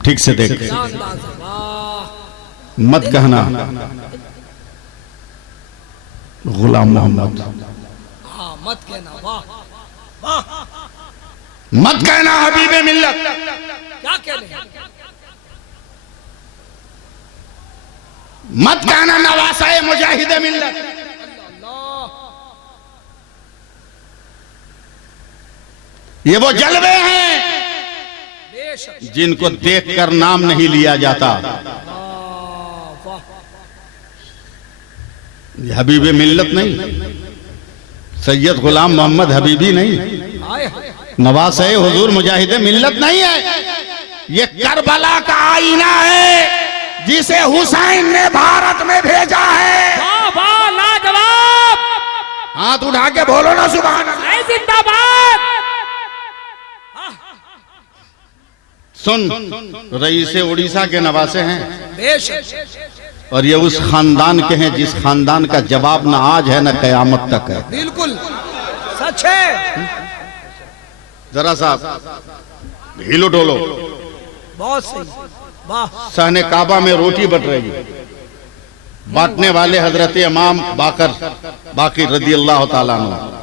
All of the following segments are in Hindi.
ठीक से देख, मत कहना गुलाम मोहम्मद, मत कहना, वाह वाह, मत कहना हबीबे मिल्लत। क्या कहने, मत कहना नवासाए मुजाहिदे मिल्लत। ये वो जलवे हैं जिनको देखकर नाम नहीं लिया जाता। ये हबीबे मिल्लत नहीं, सैयद गुलाम मोहम्मद हबीबी नहीं, नवासाए हुजूर मुजाहिदे मिल्लत नहीं है। ये करबला का आईना है जिसे हुसैन ने भारत में भेजा है। वाह वाह, लाजवाब, हाथ उठा के बोलो ना सुभान अल्लाह। जिंदाबाद। सुन, रईसे उड़ीसा के नवासे हैं बेशक, और ये उस खानदान के हैं जिस खानदान का जवाब ना आज है ना कयामत तक है। बिल्कुल सच है। जरा सा हिलो डोलो। बहुत सही, वाह, सहने काबा में रोटी बट रही, बांटने वाले हजरत इमाम बाकर रदी अल्लाह ताला अन्हु।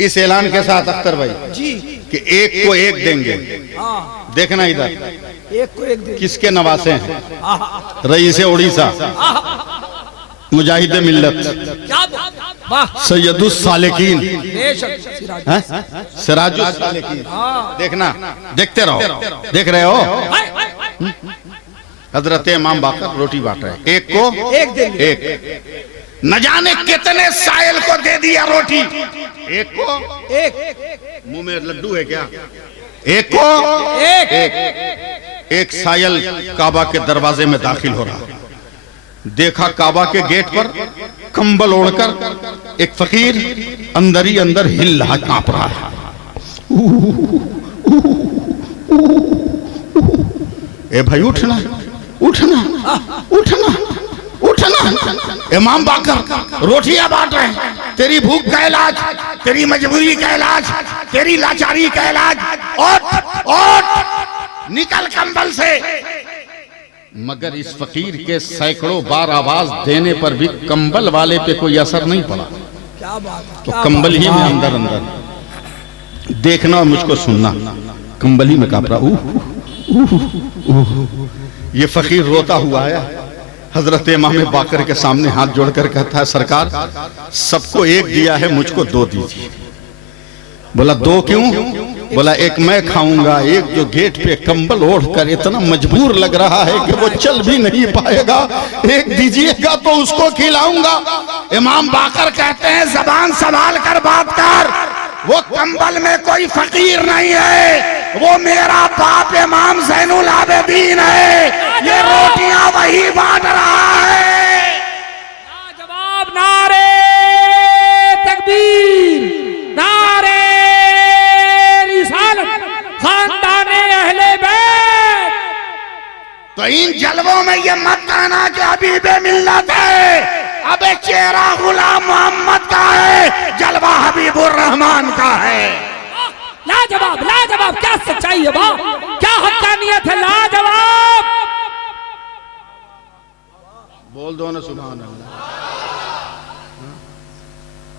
इस ऐलान के साथ अख्तर भाई जी कि एक को एक देंगे। हाँ, देखना इधर एक को एक दे। किसके नवासे हैं, रईसे उड़ीसा मुजाहिदे मिल्लत क्या बात, वाह, सैयदुस सालिकीन, बेशक, सिराज, सिराजुस सालिकीन। देखना, देखते रहो, देख रहे हो। हजरत इमाम बाकर रोटी बांट रहे हैं, एक को एक देंगे। एक, न जाने कितने साइल को दे दिया रोटी, एक को एक, मुंह में लड्डू है क्या, एक को एक, एक सायल काबा के दरवाजे में दाखिल हो रहा। देखा काबा के गेट पर कंबल ओढ़कर एक फकीर अंदर ही अंदर हिल रहा, कांप रहा है। ए भाई उठना उठना उठना उठना, इमाम बाकर रोटियां बांट रहे हैं। तेरी भूख का इलाज, तेरी मजबूरी का इलाज, तेरी लाचारी का इलाज, और निकल कंबल से। मगर इस फकीर के सैकड़ों बार आवाज देने पर भी कंबल वाले पे कोई असर नहीं पड़ा। क्या बात, तो कंबल ही में अंदर अंदर देखना और मुझको सुनना, कंबल ही में कांप रहा। ये फकीर रोता हुआ आया हजरत इमाम बाकर के सामने हाथ जोड़कर कहता है, सरकार सबको एक दिया है, मुझको दो दीजिए। बोला दो क्यों? बोला एक मैं खाऊंगा, एक जो गेट पे कंबल ओढ़कर इतना मजबूर लग रहा है कि वो चल भी नहीं पाएगा, एक दीजिएगा तो उसको खिलाऊंगा। इमाम बाकर कहते हैं, जबान संभाल कर बात कर, वो कंबल में कोई फकीर नहीं है, वो मेरा बाप इमाम ज़ैनुल आबिदीन है। ये रोटियां वही बांट रहा है। जवाब, नारे तकबीर, नारे रिसालत, खानदाने अहले बैत। तो इन जलवों में ये मत कहना कि हबीबे मिल्लत है। अबे चेहरा गुलाम मोहम्मद का है, जलवा हबीबुर रहमान का है। लाजवाब, लाजवाब, क्या सच्चाई है वाह, क्या हक्कानियत है, लाजवाब। बोल दो ना सुभान अल्लाह।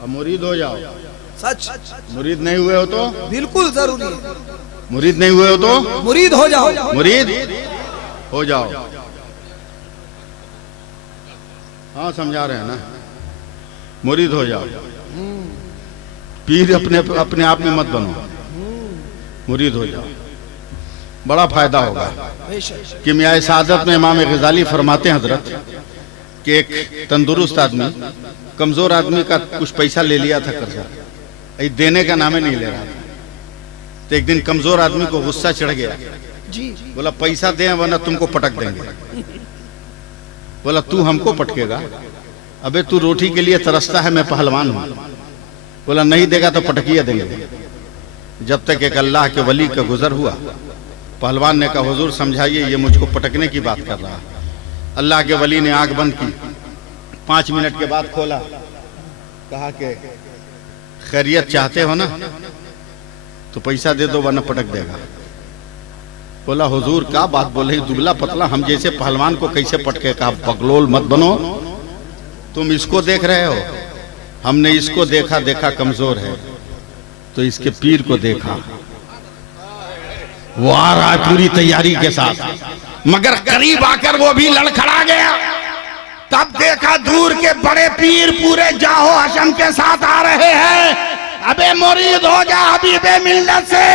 अब मुरीद हो जाओ। सच, मुरीद नहीं हुए हो तो बिल्कुल जरूरी है। मुरीद नहीं हुए हो तो मुरीद हो जाओ, मुरीद हो जाओ। हाँ समझा रहे हैं ना, मुरीद हो जाओ। पीर अपने आप में मत बनो, मुरीद हो जाओ, बड़ा फायदा होगा। किमियाए सादत में इमाम गजाली फरमाते हैं हजरत कि एक तंदुरुस्त आदमी कमजोर आदमी का कुछ पैसा ले लिया था कर्जा, देने का नाम ही नहीं ले रहा था। तो एक दिन कमजोर आदमी को गुस्सा चढ़ गया, बोला पैसा दे वरना तुमको पटक देंगे। बोला तू हमको पटकेगा? अबे तू रोटी के लिए तरसता है, मैं पहलवान हूं। बोला नहीं देगा तो पटकिया देंगे। जब तक एक अल्लाह के वली का गुजर हुआ, पहलवान ने कहा हुजूर समझाइए, ये मुझको पटकने की बात कर रहा है। अल्लाह के वली ने आंख बंद की, 5 मिनट के बाद खोला, कहा कि खैरियत चाहते हो ना तो पैसा दे दो वरना पटक देगा। बोला हुजूर क्या बात बोले, दुबला पतला हम जैसे पहलवान को कैसे पटके? कहा बकलोल मत बनो, तुम इसको देख रहे हो, हमने इसको देखा, देखा कमजोर है तो इसके पीर को देखा, वो आ रहा है पूरी तैयारी के साथ, मगर करीब आकर वो भी लड़खड़ा गया। तब देखा दूर के बड़े पीर पूरे जाहो हशम के साथ आ रहे हैं। अबे मुरीद हो जा हबीबे मिल्लत से,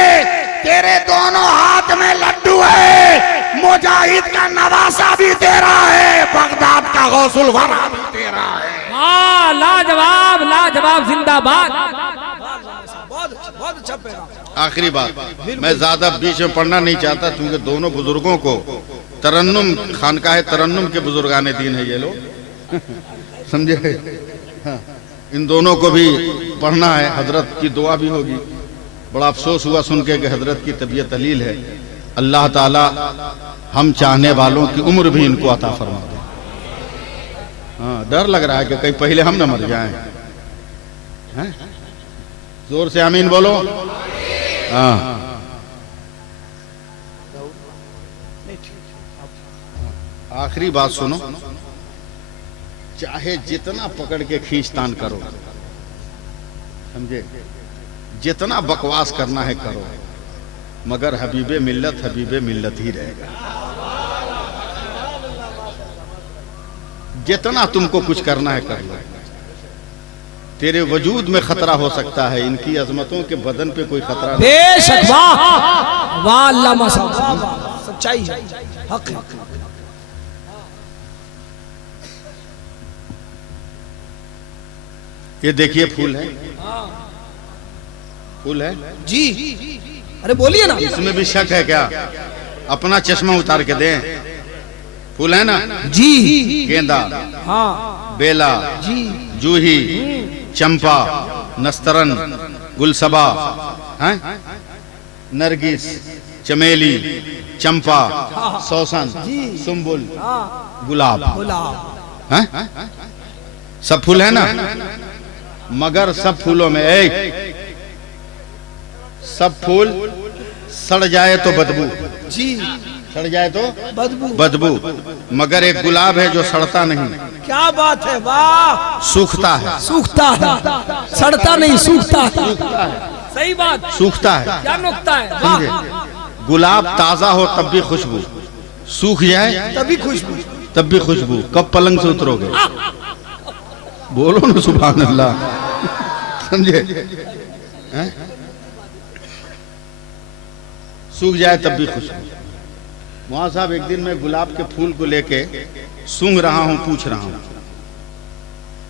तेरे दोनों हाथ में लड्डू है, मुजाहिद का नवासा भी तेरा है, बगदाद का गौसुल वरा भी तेरा है। हाँ, लाजवाब लाजवाब, जिंदाबाद। आखिरी बात, मैं ज्यादा बीच में पढ़ना नहीं चाहता क्योंकि दोनों बुजुर्गों को तरन्नुम, खानकाह तरन्नुम के बुजुर्गाने दीन है ये लोग, समझे? हाँ, इन दोनों को भी पढ़ना है, हजरत की दुआ भी होगी। बड़ा अफसोस हुआ सुन के कि हजरत की तबीयत अलील है। अल्लाह ताला हम चाहने वालों की उम्र भी इनको अता फरमा दे। हाँ, डर लग रहा है कि कहीं पहले हम न मर जाएं। हैं? जोर से आमीन बोलो। हाँ, आखिरी बात सुनो, चाहे जितना पकड़ के खींचतान करो, समझे, जितना बकवास करना है करो, मगर हबीबे मिल्लत ही रहेगा। जितना तुमको कुछ करना है कर लो, तेरे वजूद में खतरा हो सकता है, इनकी अजमतों के बदन पे कोई खतरा नहीं। बेशक, वाह वाह, अल्लाह सच्चाई है, हक है। ये देखिए फूल है, फूल है जी, अरे बोलिए ना। इसमें भी शक है क्या? अपना चश्मा उतार के दें। फूल है ना जी, गेंदा, हाँ, बेला जी, जूही, चंपा, नस्तरन, गुलसबा, हैं, नरगिस, चमेली, चंपा, सौसन, सुम्बुल, गुलाब, हैं, सब फूल है ना। मगर सब फूलों में एक, सब फूल सड़ जाए तो बदबू, जी, सड़ जाए तो बदबू, मगर एक गुलाब है जो सड़ता नहीं। क्या बात है, वाह, सूखता है, सूखता है, सड़ता नहीं, सूखता है, सही बात, सूखता है, क्या नुक्ता है, समझे? गुलाब ताजा हो तब भी खुशबू, सूख जाए तभी खुशबू, तब भी खुशबू। कब पलंग से उतरोगे? बोलो ना सुभान अल्लाह, समझे? हैं? सूख जाए तब भी खुशबू। वहां साहब एक दिन मैं गुलाब के फूल को लेके सूंघ रहा हूं, पूछ रहा हूं,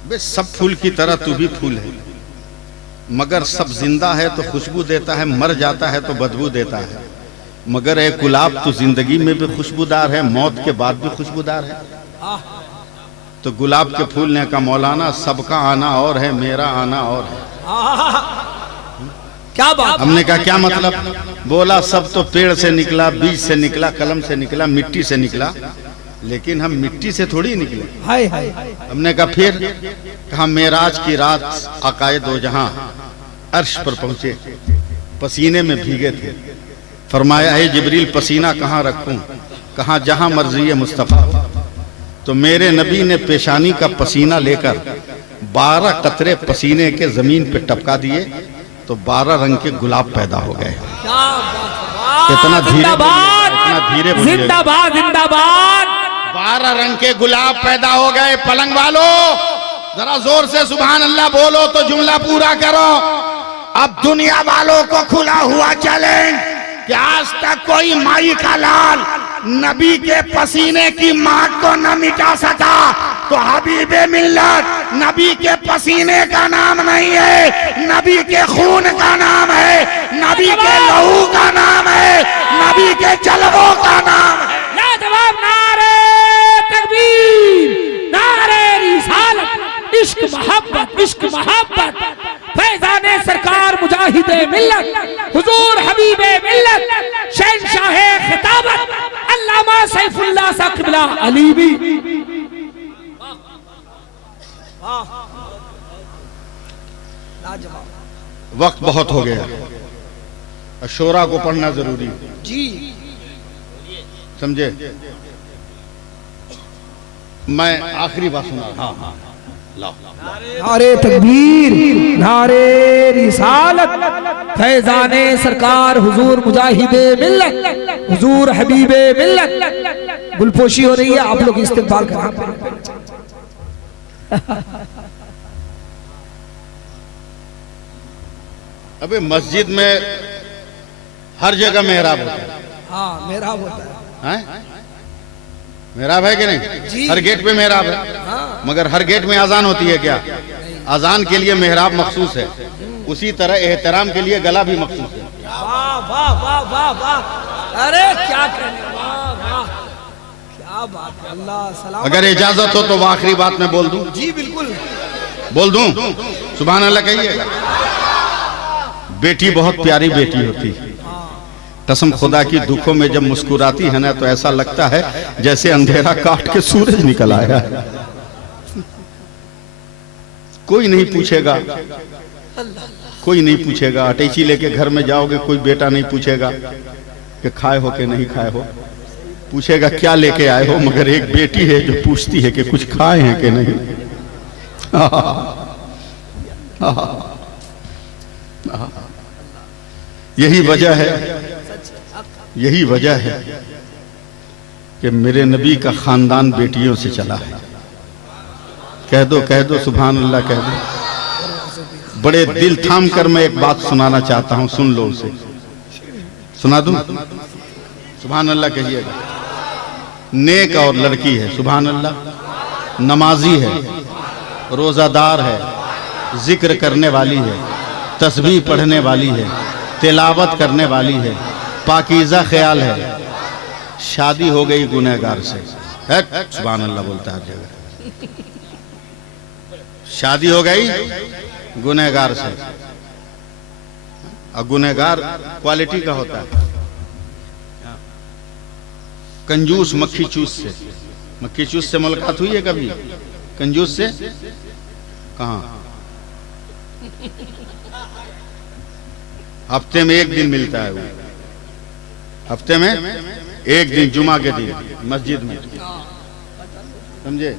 बे सब फूल की तरह तू भी फूल है, मगर सब जिंदा है तो खुशबू देता है, मर जाता है तो बदबू देता है, मगर एक गुलाब तो जिंदगी में भी खुशबूदार है, मौत के बाद भी खुशबूदार है। तो गुलाब के फूल ने कहा मौलाना सबका आना और है, मेरा आना और है। क्या बात? हमने कहा क्या मतलब? बोला सब तो पेड़ से निकला, बीज से निकला, कलम से निकला, मिट्टी से निकला, लेकिन हम मिट्टी से थोड़ी निकले। हाय हाय। हमने कहा फिर? कहा मेराज की रात आकाए दो जहां अर्श पर पहुंचे, पसीने में भीगे थे, फरमाया है जिब्रील पसीना कहाँ रखूं? कहा जहां मर्जी है मुस्तफा। तो मेरे नबी ने पेशानी का पसीना लेकर 12 कतरे पसीने के जमीन पे टपका दिए तो 12 रंग के गुलाब पैदा हो गए। इतना धीरे बोलिए, जिंदाबाद जिंदाबाद। 12 रंग के गुलाब पैदा हो गए। पलंग वालों जरा जोर से सुभान अल्लाह बोलो तो जुमला पूरा करो। अब दुनिया वालों को खुला हुआ चैलेंज कि आज तक कोई माई का लाल नबी के पसीने की महक को न मिटा सका, तो हबीबे मिल्लत नबी के पसीने का नाम नहीं है, नबी के खून का नाम है, नबी के लहू का नाम है, नबी के जलवों का नाम है। लाजवाब नारे तकबीर, नारे रिसालत, इश्क मोहब्बत, इश्क मोहब्बत। फैजाने सरकार मुजाहिदे मिल्लत, हुजूर हबीबे मिल्लत, शहंशाहे खिताबत अल्लामा सैफुल्लाह सा क़िबला अली भी। वक्त बहुत हो गया, अशोरा को पढ़ना जरूरी जी। समझे? मैं आखिरी बात सुना रहा हूं। हाँ, लाओ। नारे तकबीर, नारे रिसालत, फैजाने सरकार हुजूर मुजाहिदे मिल्लत, हुजूर हबीबे मिल्लत। गुलपोशी हो रही है, आप लोग इस्तेकबाल करा। अबे मस्जिद में हर जगह मेहराब होता है। हाँ, मेहराब होता है। हैं? मेहराब है कि नहीं? हर गेट पे मेहराब है। मगर हर गेट में अजान होती है क्या? अजान के लिए मेहराब मखसूस है, उसी तरह एहतराम के लिए गला भी मखसूस है। वाह वाह वाह वाह वाह, अरे क्या कहने, वाह वाह, क्या बात है। अल्लाह सलाम। अगर इजाजत हो तो वो आखिरी बात मैं बोल दूं? जी बिल्कुल बोल दूं? सुभान अल्लाह कहिएगा। बेटी बहुत प्यारी बेटी होती है, कसम खुदा की, दुखों में जब मुस्कुराती है ना तो ऐसा लगता है जैसे अंधेरा काट के सूरज निकल आया है। कोई नहीं पूछेगा, कोई नहीं पूछेगा। अटैची लेके घर में जाओगे, कोई बेटा नहीं पूछेगा कि खाए हो कि नहीं खाए हो, पूछेगा क्या लेके आए हो। मगर एक बेटी है जो पूछती है कि कुछ खाए हैं कि नहीं। यही वजह है, यही वजह है कि मेरे नबी का खानदान बेटियों से चला है। कह दो सुभान अल्लाह कह दो। बड़े दिल थाम कर मैं एक बात सुनाना चाहता हूं, सुन लो उसे। सुना दूं? सुभान अल्लाह कहिएगा। नेक और लड़की है, सुभान अल्लाह, नमाजी है, रोजादार है, जिक्र करने वाली है, तस्बीह पढ़ने वाली है, तिलावत करने वाली है, पाकीज़ा ख्याल है। शादी हो गई गुनहगार से। सुभान अल्लाह बोलता है जगह। शादी हो गई गुनहगार से। और गुनहगार क्वालिटी का होता है, कंजूस मक्खी चूस से। मक्खी चूस से मुलाकात हुई है कभी? कंजूस से कहां? हफ्ते में एक दिन मिलता है वो, हफ्ते में एक दिन, जुमा के दिन मस्जिद में, समझे?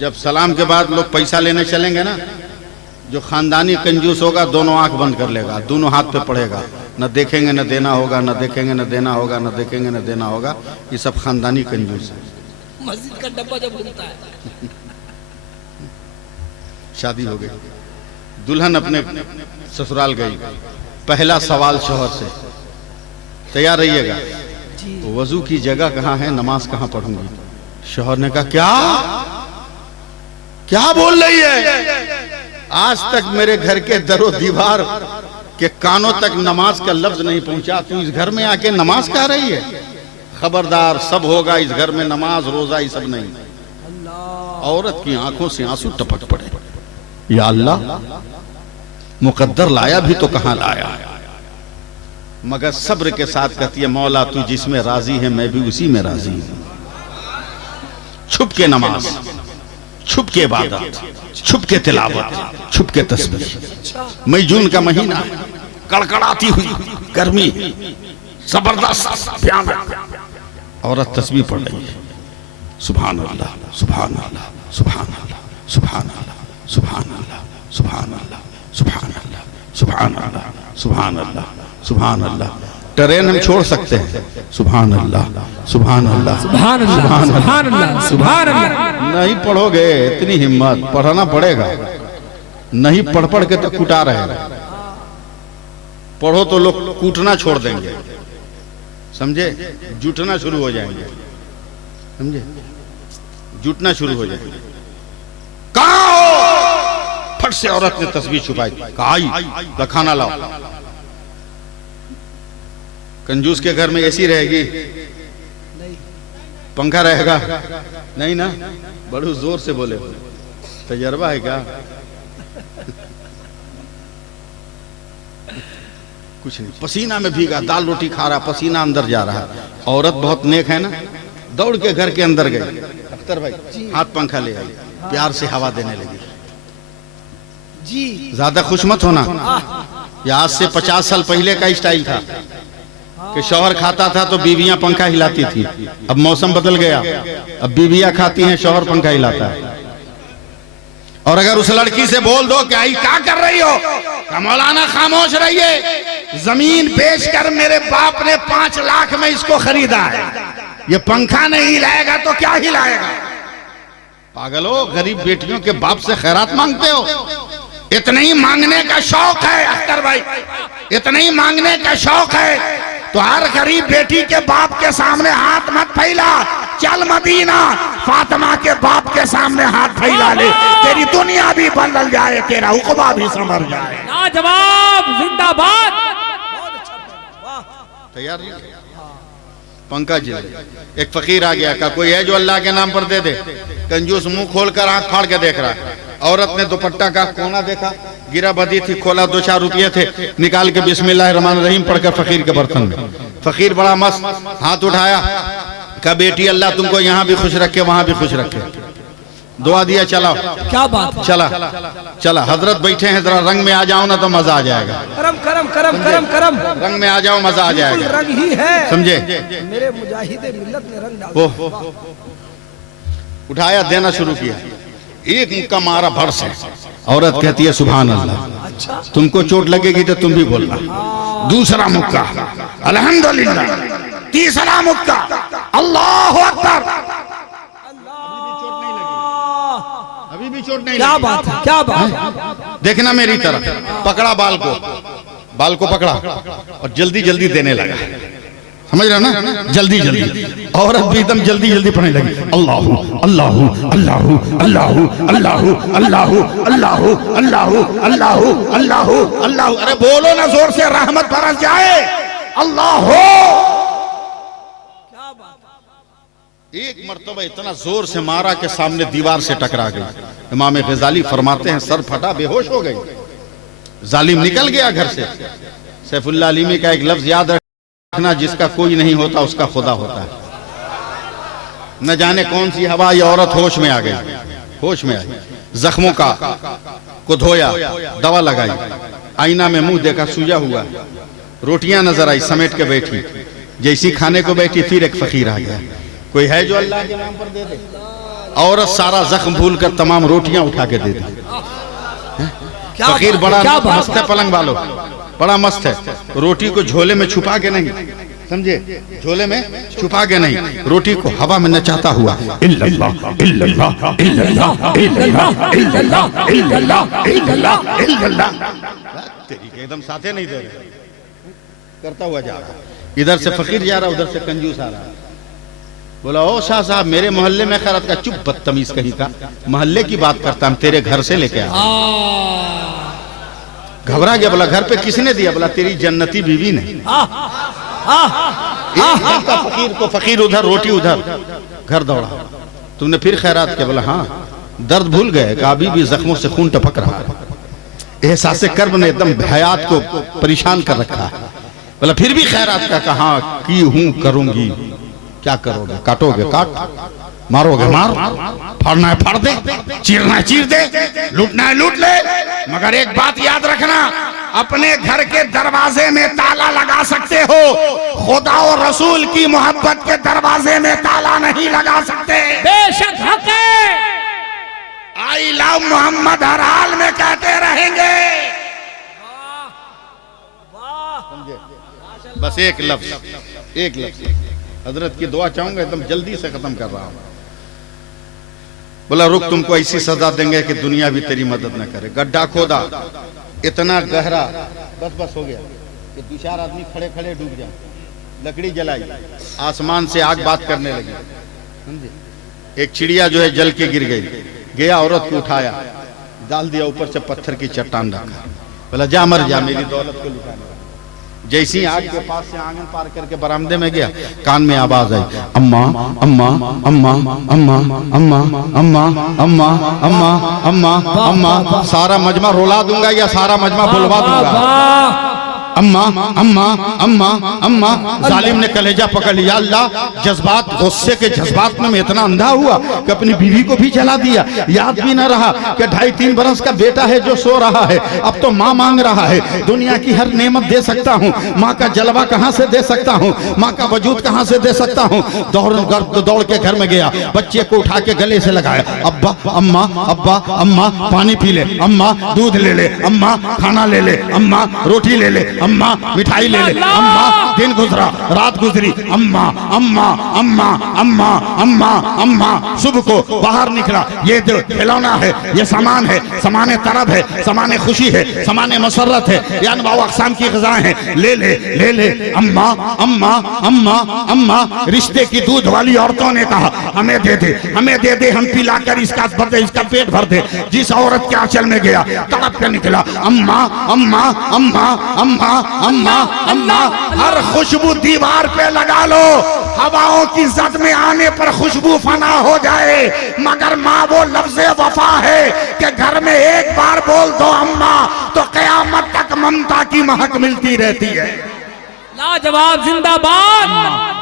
जब सलाम के बाद लोग पैसा लेने चलेंगे ना, जो खानदानी कंजूस होगा दोनों आंख बंद कर लेगा, दोनों हाथ पे पड़ेगा, न देखेंगे न देना होगा, न देखेंगे न देना होगा, न देखेंगे न देना होगा। ये सब खानदानी कंजूस है। मस्जिद का डब्बा जब घूमता है। शादी हो गई, दुल्हन अपने ससुराल गई। पहला सवाल शौहर से, तैयार रहिएगा, वजू की जगह कहाँ है, नमाज कहाँ पढ़ूंगी? शौहर ने कहा क्या क्या बोल रही है? आज तक मेरे घर के दरो दीवार के कानों तक नमाज का लफ्ज नहीं पहुंचा, तू इस घर में आके नमाज कह रही है? खबरदार, सब होगा इस घर में, नमाज रोजा ये सब नहीं। औरत की आंखों से आंसू टपक पड़े। या अल्लाह, मुकद्दर लाया भी तो कहां लाया, मगर सब्र के साथ कहती है मौला तू जिसमें राजी है मैं भी उसी में राजी हूं। छुप के नमाज, छुप के इबादत, छुप के तिलावत, छुप के तस्बीह। मई जून का महीना, कड़कड़ाती हुई गर्मी, जबरदस्त भयानक, औरत तस्बीह पढ़ रही है। सुभान अल्लाह, सुभान अल्लाह, सुभान अल्लाह, सुभान अल्लाह, सुभान अल्लाह, सुभान अल्लाह, सुभान अल्लाह, सुभान अल्लाह, सुभान अल्लाह, सुभान अल्लाह। ट्रेन हम छोड़ सकते हैं। सुभान अल्लाह, सुभान अल्लाह, सुभान अल्लाह, सुभान अल्लाह, सुभान अल्लाह। नहीं पढ़ोगे, इतनी हिम्मत, पढ़ना पड़ेगा। नहीं पढ़ पढ़ के तो कुटा रहेगा। पढ़ो तो लोग कूटना छोड़ देंगे, समझे? जुटना शुरू हो जाएंगे, समझे? जुटना शुरू हो जाएंगे। कहाँ हो? फट से औरत ने तस्बीह छुपाई, कहा आई, खाना लाओ। कंजूस के घर में एसी रहेगी? पंखा रहेगा? नहीं ना। बड़े जोर से बोले, तजर्बा है क्या? कुछ नहीं, पसीना में भीगा, दाल रोटी खा रहा, पसीना अंदर जा रहा। औरत बहुत नेक है ना, दौड़ के घर के अंदर गई। अख्तर भाई हाथ पंखा ले आई, प्यार से हवा देने लगी। जी ज्यादा खुश मत होना, ये आज से 50 साल पहले का स्टाइल था। कि शौहर खाता था तो बीवियां पंखा हिलाती थी, अब मौसम बदल गया, अब बीवियां खाती हैं, शौहर पंखा हिलाता है। और अगर उस लड़की से बोल दो कि आई क्या कर रही हो, तो मौलाना खामोश रहिए, जमीन बेचकर मेरे बाप ने 5 लाख में इसको खरीदा है, ये पंखा नहीं हिलाएगा तो क्या हिलाएगा। पागल हो, गरीब बेटियों के बाप से खैरात मांगते हो। इतना ही मांगने का शौक है अख्तर भाई, इतना ही मांगने का शौक है तो हर गरीब बेटी के बाप के सामने हाथ मत फैला, चल मदीना, फातिमा के बाप के सामने हाथ फैला ले, तेरी दुनिया भी बदल जाए, तेरा उक़बा भी संवर जाए। लाजवाब, जिंदाबाद। तैयार पंकज, एक फकीर आ गया, का कोई है जो अल्लाह के नाम पर दे दे। कंजूस मुंह खोलकर आंख फाड़ के देख रहा है। औरत ने दुपट्टा का कोना देखा, गिरा बदी थी, खोला, 2-4 रुपये थे, निकाल के बिस्मिल्लाहिर्रहमानिर्रहीम पढ़कर फकीर के बर्तन में। फकीर बड़ा मस्त हाथ उठाया, कहा बेटी अल्लाह तुमको यहाँ भी खुश रखे वहां भी खुश रखे, दुआ दिया, चला। क्या बात, चला चला, हजरत बैठे हैं, जरा रंग में आ जाओ ना तो मजा आ जाएगा। करम करम करम करम करम, रंग में आ जाओ, मजा आ जाएगा। रंग ही है, समझे, मेरे मुजाहिदे मिल्लत ने रंग डाला। उठाया, देना शुरू किया, एक मुक्का मारा भर से। औरत कहती है सुभान अल्लाह। अच्छा, तुमको चोट लगेगी तो तुम भी बोलना। दूसरा मुक्का अल्हम्दुलिल्लाह, तीसरा मुक्का अल्लाहु अकबर। अभी भी चोट नहीं लगी। क्या बात है, क्या बात। देखना मेरी तरफ, पकड़ा बाल को पकड़ा और जल्दी जल्दी देने लगा, समझ रहे हो ना, जल्दी जल्दी। औरत भी एकदम जल्दी जल्दी पढ़ने लगी, अल्लाहु अल्लाहु अल्लाहु अल्लाहु अल्लाहु अल्लाहु अल्लाहु अल्लाहु अल्लाहु अल्लाहु अल्लाहु। अरे बोलो ना जोर से, रहमत बरस जाए। अल्लाहु, एक मर्तबा इतना जोर से मारा कि सामने दीवार से टकरा गई। इमाम गजाली फरमाते हैं सर फटा, बेहोश हो गई, जालिम निकल गया घर से। सैफुल्लाह अलीमी का एक लफ्ज याद रखना, जिसका कोई नहीं होता उसका खुदा होता है। न जाने कौन सी हवा, ये औरत होश में आ गई, होश में आई, जख्मों को धोया, दवा लगाई, आईना में मुंह देखा, सूजा हुआ, रोटियां नजर आई, समेट के बैठी। जैसी खाने को बैठी, फिर एक फकीर आ गया, कोई है जो अल्लाह के नाम पर दे दे। औरत सारा जख्म भूलकर तमाम रोटियां उठा के दे दी। फकीर बड़ा मस्त है, पलंग वालों बड़ा मस्त है, रोटी को झोले में छुपा के नहीं, समझे, झोले में छुपा के नहीं, रोटी को हवा में नचाता हुआ इल्लल्लाह इल्लल्लाह इल्लल्लाह इल्लल्लाह इल्लल्लाह इल्लल्लाह इल्लल्लाह इल्लल्लाह, तेरी के एकदम साथे नहीं दे रहे, करता हुआ जा रहा। इधर से फकीर जा रहा, उधर से कंजूस आ रहा। बोला ओ शाह साहब, मेरे मोहल्ले में खैरत का। चुप बदतमीज कहीं का, मोहल्ले की बात करता, हम तेरे घर से लेके आए। घबरा गया, बोला घर पे किसने दिया? बोला तेरी जन्नती बीवी ने। फकीर को, फकीर उधर, रोटी उधर, घर दौड़ा। तुमने फिर खैरात किया? बोला हाँ। दर्द भूल गए? कहा अभी भी जख्मों से खून टपक रहा है। एहसास कर्ब ने एकदम हयात को परेशान कर रखा है। बोला फिर भी खैरात का? कहा की हूं, करूंगी। क्या करोगे? काटोगे काट, मारोगे मार, फाड़ना है फाड़ दे, चीरना है चीर दे, लूटना है लूट ले। मगर एक बात याद रखना, अपने घर के दरवाजे में ताला लगा सकते हो, खुदा और रसूल की मोहब्बत के दरवाजे में ताला नहीं लगा सकते। बेशक हक है, आई लव मोहम्मद हर हाल में कहते रहेंगे। बस एक लफ्ज, एक लफ्ज हजरत की दुआ चाहूंगा, एकदम जल्दी से खत्म कर रहा हूं। बोला रुक, तुमको ऐसी सजा देंगे कि दुनिया भी तेरी मदद न करे। गड्ढा खोदा इतना गहरा, बस बस हो गया कि 2-4 आदमी खड़े खड़े डूब जाए। लकड़ी जलाई, आसमान से आग बात करने लगी, समझे। एक चिड़िया जो है जल के गिर गई, गया औरत को उठाया, डाल दिया ऊपर से पत्थर की चट्टान रखा। बोला जा मर जा, मेरी दौलत को लुटाने। जैसी आग के पास से आंगन पार करके बरामदे में गया, कान में आवाज आई, अम्मा अम्मा अम्मा अम्मा अम्मा अम्मा अम्मा अम्मा अम्मा अम्मा। सारा मजमा रुला दूंगा या सारा मजमा बुलवा दूंगा? अम्मा अम्मा अम्मा अम्मा। जालिम ने कलेजा पकड़ लिया। अल्लाह जज्बात, गुस्से के जज्बात में इतना अंधा हुआ कि अपनी बीवी को भी जला दिया। याद भी ना रहा कि 2.5-3 बरस का बेटा है जो सो रहा है, अब तो माँ मांग रहा है। दुनिया की हर नेमत दे सकता हूँ, माँ का जलवा कहाँ से दे सकता हूँ, माँ का वजूद कहाँ से दे सकता हूँ। दौड़ के घर में गया, बच्चे को उठा के गले से लगाया। अब्बा अम्मा, अब्बा अम्मा पानी पी ले, अम्मा दूध ले ले, अम्मा खाना ले ले, अम्मा रोटी ले ले, अम्मा मिठाई ले ले, अम्मा दिन गुजरा रात गुजरी, अम्मा अम्मा अम्मा अम्मा अम्मा अम्मा। सुबह को बाहर निकला, ये जो खिलौना है, ये सामान है, सामान तरब है, सामान खुशी है, सामान मसरत है, या अनवाउ अक़साम की ग़िज़ाएं हैं, ले ले ले ले। अम्मा अम्मा अम्मा अम्मा। रिश्ते की दूध वाली औरतों ने कहा हमें दे दे, हमें दे दे, हम पिलाकर इसका भर दे, इसका पेट भर दे। जिस औरत के आंचल में गया तड़प के निकला, अम्मा अम्मा अम्मा अम्मा अम्मा अम्मा। हर खुशबू दीवार पे लगा लो, हवाओं की जद में आने पर खुशबू फना हो जाए, मगर माँ वो लफ्ज़ वफा है कि घर में एक बार बोल दो अम्मा तो क़यामत तक ममता की महक मिलती रहती है। लाजवाब जिंदाबाद।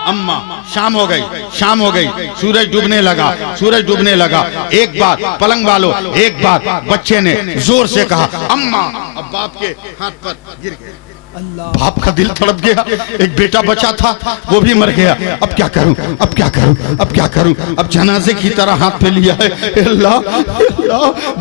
अम्मा। शाम हो गई, शाम हो गई, सूरज डूबने लगा, सूरज डूबने लगा। एक बार पलंग वालों, एक बार बच्चे ने जोर से कहा अम्मा। अब बाप के हाथ पर गिर गए। बाप का दिल तड़प गया, एक बेटा बचा था वो भी मर गया। अब क्या करूं, अब क्या करूं, अब क्या करूं। अब जनाजे की तरह हाथ पे लिया है, अल्लाह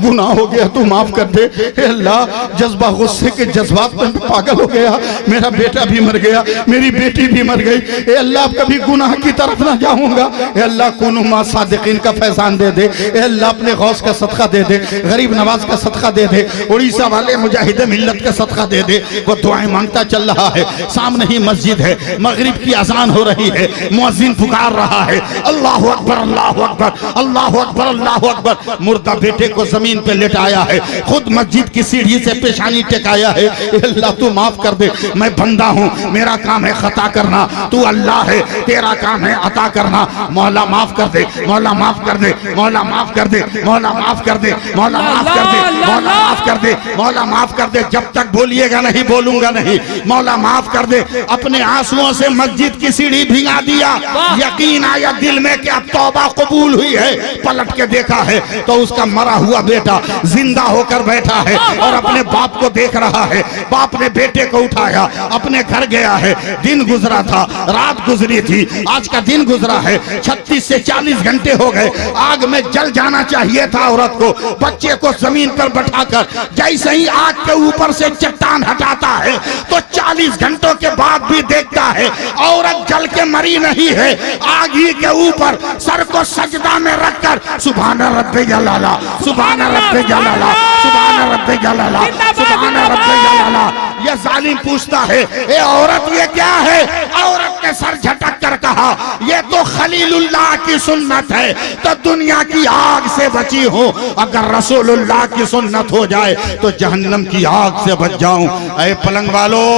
गुनाह हो गया तू माफ कर दे। अल्लाह जज्बा गुस्से के जज्बात में पागल हो गया, मेरा बेटा भी मर गया, मेरी बेटी भी मर गई। अल्लाह कभी गुनाह की तरफ ना जाऊंगा। अल्लाह कुनु मा सादिकीन का फैजान दे दे। अल्लाह अपने गौस का सदका दे दे, गरीब नवाज का सदका दे दे, उड़ीसा वाले मुजाहिद मिल्लत का सदका दे दे। वो दुआएं चल रहा है, सामने ही मस्जिद है, मगरिब की अजान हो रही है, मुअज्जिन पुकार रहा है अल्लाहु अकबर अल्लाहु अकबर अल्लाहु अकबर अल्लाहु अकबर। मुर्दा बेटे को जमीन पे लेटाया है, खुद मस्जिद की सीढ़ी से पेशानी टेकाया है। अल्लाह तू माफ कर दे, मैं बंदा हूँ, मेरा काम है खता करना, तू अल्लाह है, तेरा काम है अता करना। मौला माफ कर दे, मौला माफ कर दे, मौला माफ कर दे, मौला माफ कर दे, मौला माफ कर दे, मौला माफ कर दे, मौला माफ कर दे। जब तक बोलिएगा नहीं बोलूंगा नहीं। मौला माफ कर दे। अपने आंसुओं से मस्जिद की सीढ़ी भिगा दिया, यकीन आया दिल में कि अब तौबा कबूल हुई है। पलट के देखा है तो उसका मरा हुआ बेटा जिंदा होकर बैठा है और अपने बाप को देख रहा है। बाप ने बेटे को उठाया, अपने घर गया है। दिन गुजरा था, रात गुजरी थी, आज का दिन गुजरा है। 36 से 40 घंटे हो गए, आग में जल जाना चाहिए था औरत को। बच्चे को जमीन पर बैठाकर जैसे ही आग के ऊपर से चट्टान हटाता है तो 40 घंटों के बाद भी देखता है औरत जल के मरी नहीं है। आग ही के ऊपर सर को सजदा में रखकर सुभान रब्बे जलाला, सुभान रब्बे जलाला, सुभान रब्बे जलाला, सुभान रब्बे जलाला। ये जालिम पूछता है ए औरत ये क्या है? औरत ने सर झटक कर कहा ये तो खलीलुल्लाह की सुन्नत है, तो दुनिया की आग से बची हूँ। अगर रसूलुल्लाह की सुन्नत हो जाए तो जहन्नम की आग से बच जाऊं। ऐ पलंग वालों,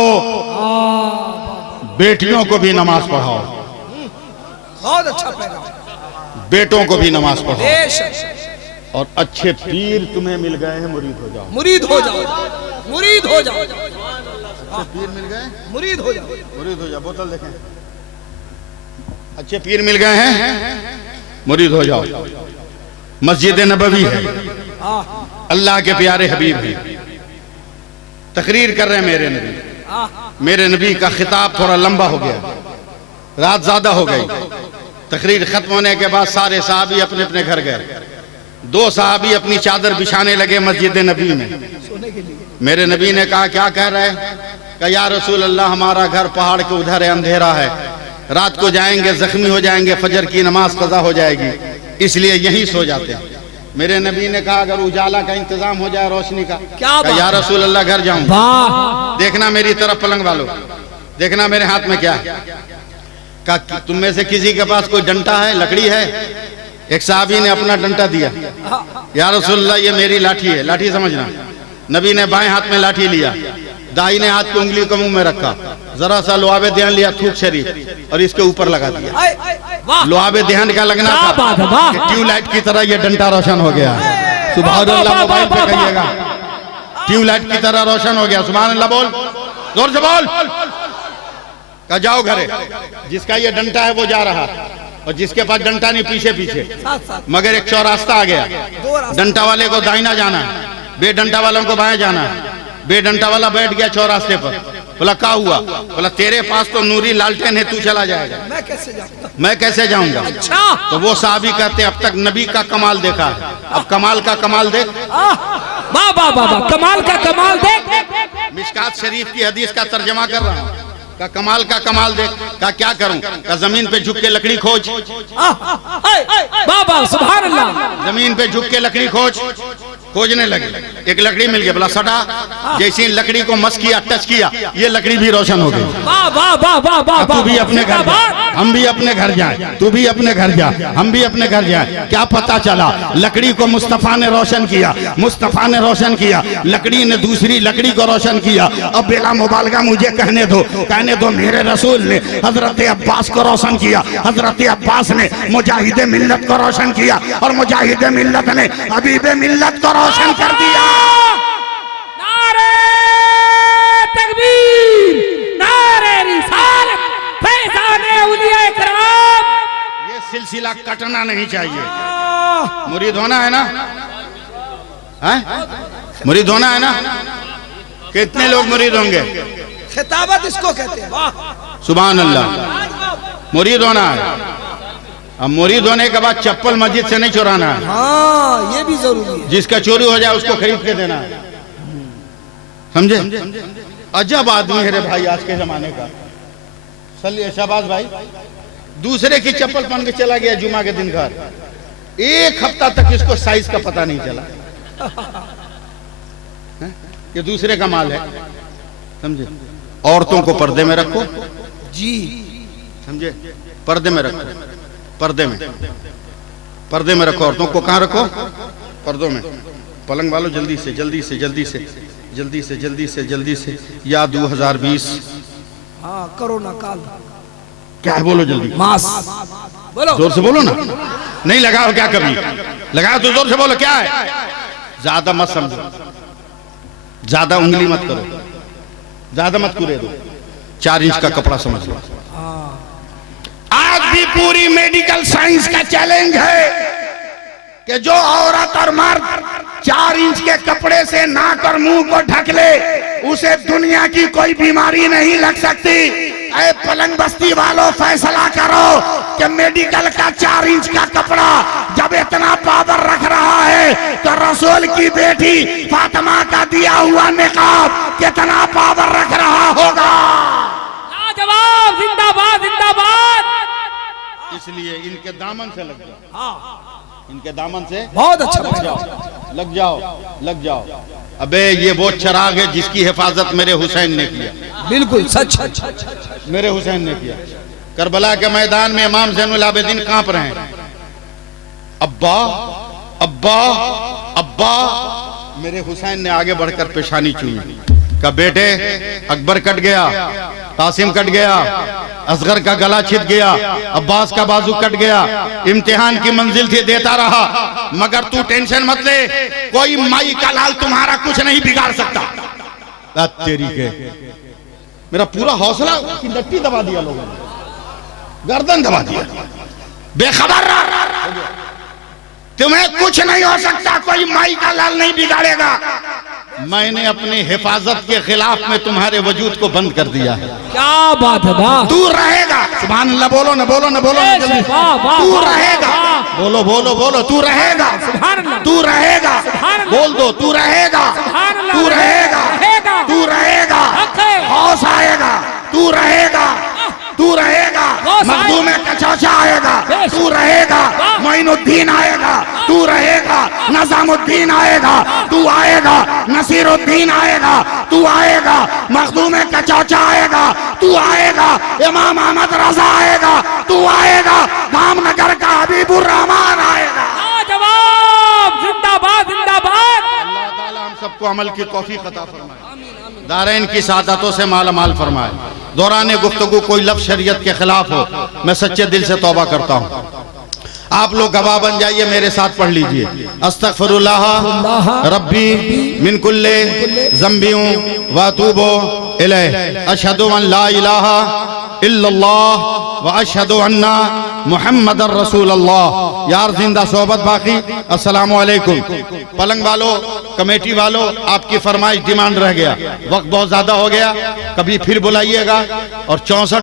बेटियों को भी नमाज पढ़ाओ, बहुत अच्छा पैगाम। बेटों को भी नमाज पढ़ाओ। और अच्छे पीर तुम्हें मिल गए हैं, मुरीद हो जाओ, मुरीद हो जाओ, मुरीद हो जाओ। अच्छे पीर मिल गए, मुरीद हो जाओ, मुरीद हो जाओ। बोतल देखें, अच्छे पीर मिल गए हैं, मुरीद हो जाओ। मस्जिद नबवी है, अल्लाह के प्यारे हबीब हैं, तकरीर कर रहे हैं मेरे नबी। मेरे नबी का खिताब थोड़ा लंबा हो गया, रात ज्यादा हो गई। तकरीर खत्म होने के बाद सारे साहबी अपने अपने घर गए। 2 साहबी अपनी चादर बिछाने लगे मस्जिद नबी में। मेरे नबी ने कहा क्या कह रहे हैं? कहा या रसूल अल्लाह, हमारा घर पहाड़ के उधर है, अंधेरा है, रात को जाएंगे जख्मी हो जाएंगे, फजर की नमाज कज़ा हो जाएगी, इसलिए यहीं सो जाते हैं। मेरे नबी ने कहा अगर उजाला का इंतजाम हो जाए, रोशनी का, या रसूल अल्लाह घर जाऊं। देखना मेरी तरफ पलंग वालों, देखना मेरे हाथ में क्या है। कहा तुम में से किसी के पास कोई डंडा है, लकड़ी है? एक साहबी ने अपना डंडा दिया, या रसूल अल्लाह ये मेरी लाठी है। लाठी समझना। नबी ने बाएं हाथ में लाठी लिया, दाहिने हाथ की उंगली को मुंह में रखा, जरा सा लुआबे ध्यान लिया थूक शरीफ और इसके ऊपर लगा दिया। लुआबे ध्यान का लगना था, ट्यूबलाइट की तरह ये डंडा रोशन हो गया। सुभान अल्लाह, मोबाइल पे कहिएगा, ट्यूबलाइट की तरह रोशन हो गया। सुभान अल्लाह बोल, जोर से बोल। कहा जाओ घरे। जिसका ये डंटा है वो जा रहा, और जिसके पास डंटा नहीं पीछे पीछे। साथ साथ मगर एक चौरास्ता आ गया। दो रास्ते। डंटा वाले को दाहिना जाना है, बेडंटा वालों को बाएं जाना है। बेडंटा वाला बैठ गया चौरास्ते पर। बोला क्या हुआ? बोला तेरे पास तो नूरी लालटेन है, तू चला जाएगा, मैं कैसे जाऊंगा? मैं कैसे जाऊंगा? अच्छा तो वो साहबी कहते अब तक नबी का कमाल देखा है, अब कमाल का कमाल देख। वाह वाह वाह वाह, कमाल का कमाल देख। मिशकात शरीफ की हदीस का तर्जमा कर रहा हूँ। का कमाल का कमाल देख। का क्या करूं? का जमीन पे झुक के लकड़ी खोज। वाह वाह, सुभान अल्लाह। जमीन पे झुक के लकड़ी खोज। खोजने लगे, एक लकड़ी मिल गई। बोला सटा। जैसे इन लकड़ी को मस किया, टच किया, ये लकड़ी भी रोशन हो गई। वाह वाह वाह वाह वाह, तू भी अपने घर जा, हम भी अपने घर जाए, तू भी अपने घर जा, हम भी अपने घर जाए। क्या पता चला? लकड़ी को मुस्तफा ने रोशन किया, मुस्तफा ने रोशन किया, लकड़ी ने दूसरी लकड़ी को रोशन किया। अब बेला मुबालगा मुझे कहने दो मेरे रसूल ने हजरत अब्बास को रोशन किया, हजरत अब्बास ने मुजाहिद मिल्लत को रोशन किया, और मुजाहिद मिल्लत ने हबीब मिल्लत को रोशन कर दिया। नारे तकबीर, नारे रिसालत, फैज़ाने औलिया किराम। ये सिलसिला कटना नहीं चाहिए। मुरीद होना है ना? है? मुरीद होना है ना? कितने लोग मुरीद होंगे? खिताबत इसको कहते हैं। वाह सुभान अल्लाह। मुरीद होना है। अब मुरीद होने के बाद चप्पल मस्जिद से नहीं चुराना है। हाँ, ये भी जरूरी है। जिसका चोरी हो जाए उसको खरीद के देना है। समझे? अजब आदमी है रे भाई आज के जमाने का। सल्ली शहबाज भाई, दूसरे की चप्पल पहन के चला गया जुमा के दिन घर। एक हफ्ता तक इसको साइज का पता नहीं चला। ये दूसरे का माल है। समझे? औरतों को पर्दे में रखो जी, समझे? पर्दे में रखो, पर्दे में, पर्दे में रखो। औरतों को कहाँ रखो? पर्दों में। पलंग वालों जल्दी से जल्दी से जल्दी से जल्दी से जल्दी से जल्दी से या 2020 हाँ, कोरोना काल। क्या है? बोलो जल्दी, मास बोलो, जोर से बोलो ना। नहीं लगाओ क्या? कभी लगाओ तो जोर से बोलो। क्या है? ज्यादा मत समझो, ज्यादा उंगली मत करो, ज्यादा मत कुरे दो। 4 इंच का कपड़ा समझ लो। आज भी पूरी मेडिकल साइंस का चैलेंज है कि जो औरत और मर्द 4 इंच के कपड़े से नाक और मुंह को ढक ले, उसे दुनिया की कोई बीमारी नहीं लग सकती। ऐ पलंग बस्ती वालों, फैसला करो कि मेडिकल का 4 इंच का कपड़ा जब इतना पावर रख रहा है, तो रसूल की बेटी फातिमा का दिया हुआ निकाब कितना पावर रख रहा होगा। लाजवाब, जिंदाबाद जिंदाबाद। इसलिए इनके दामन से लग जाओ, इनके दामन से बहुत अच्छा लग जाओ, लग जाओ, लग जाओ। अबे ये वो चिराग है जिसकी हिफाजत मेरे हुसैन ने किया। बिल्कुल सच। मेरे हुसैन ने किया। करबला के मैदान में इमाम ज़ैनुल आबिदीन कांप रहे हैं। अब्बा अब्बा अब्बा। मेरे हुसैन ने आगे बढ़कर पेशानी चूमी। का बेटे, अकबर कट गया, कासिम कट गया, असगर का गला छिद गया, अब्बास का बाजू कट गया। इम्तिहान की मंजिल थी, देता रहा, मगर तू टेंशन मत ले, कोई माई का लाल तुम्हारा कुछ नहीं बिगाड़ सकता। तेरी के मेरा पूरा हौसला की नट्टी दबा दिया लोगों ने, गर्दन दबा दिया। बेखबर रहा, तुम्हें कुछ नहीं हो सकता, कोई माई का लाल नहीं बिगाड़ेगा। मैंने अपनी हिफाजत के खिलाफ में तुम्हारे वजूद को बंद कर दिया है। क्या बात है? वाह, तू रहेगा। सुभान अल्लाह। बोलो ना, बोलो ना, बोलो ना जल्दी। वाह, वाह, तू वाह, रहेगा। वाह। बोलो बोलो बोलो, तू रहेगा। सुभान अल्लाह, तू रहेगा। सुभान अल्लाह। बोल दो, तू रहेगा। सुभान अल्लाह। तू रहेगा। रहेगा। तू रहेगा। रखे। हौस आएगा। तू रहेगा। तू रहेगा। हौस मखदूम कचौचा आएगा। बेश। तू रहेगा। वाह। मोइनुद्दीन आएगा। तू रहेगा। निजामुद्दीन आएगा। तू आएगा। नसीरुद्दीन आएगा। तू आएगा। मखदूम कचौचा आएगा। तू आएगा। इमाम अहमद रजा आएगा। तू आएगा। धामनगर का हबीबुर रहमान आएगा। लाजवाब, जिंदाबाद जिंदाबाद। अल्लाह ताला हम सबको अमल की तौफीक अता फरमाए, दारैन की सादतों से माला माल फरमाए। दौरान गुफ्तगू कोई लफ्ज़ शरीयत के खिलाफ हो, मैं सच्चे दिल से तौबा करता हूँ। आप लोग गवाह बन जाइए, मेरे साथ पढ़ लीजिए। अस्तगफिरुल्लाह रब्बी मिन कुल्ले ज़म्बियों व अतूबु इलैह, अशहदु अन ला इलाहा इल्लल्लाह व अशहदु अन्ना मुहम्मदर रसूलुल्लाह। यार जिंदा सोहबत बाकी। अस्सलामु अलैकुम। पलंग वालों, कमेटी वालों, आपकी फरमाइश डिमांड रह गया, वक्त बहुत ज्यादा हो गया, कभी फिर बुलाइएगा। और 64